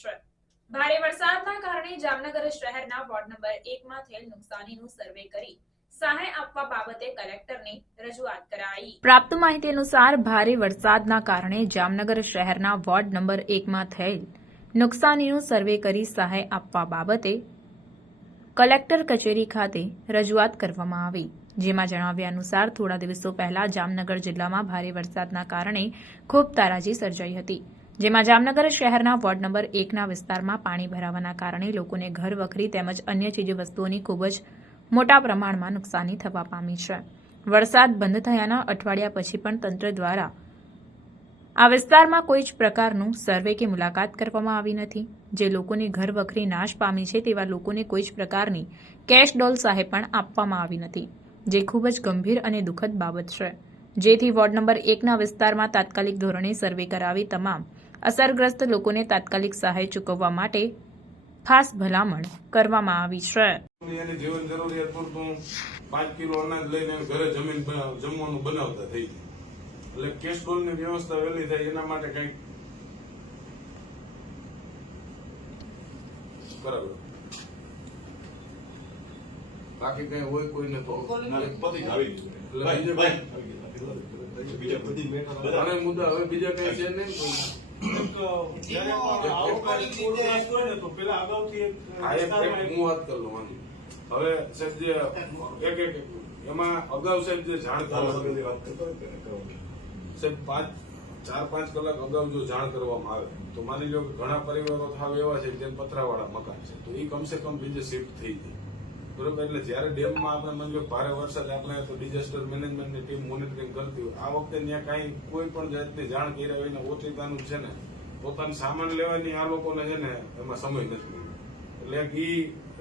છે. ભારે વરસાદના કારણે જામનગર શહેરના વોર્ડ નંબર એકમાં થયેલ નુકસાનીનું સર્વે કરી પ્રાપ્ત માહિતી અનુસાર ભારે વરસાદના કારણે જામનગર શહેરના વોર્ડ નંબર એકમાં થયેલ નુકસાનીનું સર્વે કરી સહાય આપવા બાબતે કલેક્ટર કચેરી ખાતે રજૂઆત કરવામાં આવી. જેમાં જણાવ્યા અનુસાર થોડા દિવસો પહેલા જામનગર જિલ્લામાં ભારે વરસાદના કારણે ખૂબ તારાજી સર્જાઈ હતી. જેમાં જામનગર શહેરના વોર્ડ નંબર એકના વિસ્તારમાં પાણી ભરાવાના કારણે લોકોને ઘર વખરી તેમજ અન્ય ચીજવસ્તુઓની ખૂબ જ મોટા પ્રમાણમાં નુકસાની થવા પામી છે. વરસાદ બંધ થયાના અઠવાડિયા પછી પણ તંત્ર દ્વારા આ વિસ્તારમાં કોઈ જ પ્રકારનું સર્વે કે મુલાકાત કરવામાં આવી નથી. જે લોકોની ઘર વખરી નાશ પામી છે તેવા લોકોને કોઈ જ પ્રકારની કેશ ડોલ સહાય પણ આપવામાં આવી નથી, જે ખૂબ જ ગંભીર અને દુઃખદ બાબત છે. જેથી વોર્ડ નંબર એકના વિસ્તારમાં તાત્કાલિક ધોરણે સર્વે કરાવી તમામ અસરગ્રસ્ત લોકોને તાત્કાલિક સહાય ચૂકવવા માટે ખાસ ભલામણ કરવામાં આવી છે. એની જીવન જરૂરિયાત પૂરતું પાંચ કિલો અનાજ લઈને ઘરે જમીન જમવાનું બનાવતા થઈ એટલે કેશ ડોલની વ્યવસ્થા વહેલી થાય એના માટે કંઈક બરાબર. બાકી કઈ હોય કોઈને તો બધી મુદ્દા હવે બીજા કઈ છે નહીં? આ એક એક હું વાત કરી લઉં આની. હવે સાહેબ જે એક એક એક એમાં અગાઉ સાહેબ જે જાણ. સાહેબ પાંચ ચાર પાંચ કલાક અગાઉ જો જાણ કરવામાં આવે તો માની લો કે ઘણા પરિવારો થાવ એવા છે કે પથરાવાળા મકાન છે તો એ કમસે કમ બીજે શિફ્ટ થઈ જાય બરોબર? એટલે જ્યારે ડેમમાં આપણે માની લો ભારે વરસાદ આપણે તો ડિઝાસ્ટર મેનેજમેન્ટની ટીમ મોનિટરિંગ કરતી હોય. આ વખતે ત્યાં કાંઈ કોઈ પણ જાતની જાણ કર્યા વિના ઓચિતાનું છે ને, પોતાનું સામાન લેવાની આ લોકોને છે ને એમાં સમય નથી એટલે ઈ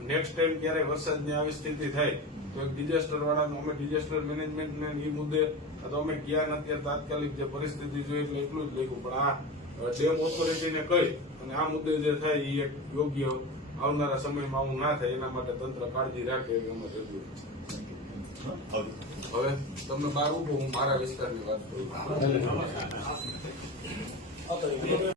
નેક્સ્ટ ટાઈમ ક્યારેય વરસાદની આવી સ્થિતિ થાય, તો એક ડિઝાસ્ટર વાળા અમે ડિઝાસ્ટર મેનેજમેન્ટને એ મુદ્દે તો અમે ગયા ને અત્યારે તાત્કાલિક જે પરિસ્થિતિ જોઈએ એટલે એટલું જ લખ્યું. પણ આ ડેમ ઓથોરિટીને કહી અને આ મુદ્દે જે થાય એ એક યોગ્ય આવનારા સમયમાં આવું ના થાય, એના માટે તંત્ર કાળજી રાખે એવી અમે રજૂઆત છે. હવે તમે બહાર ઊભો, હું મારા વિસ્તારની વાત કરું.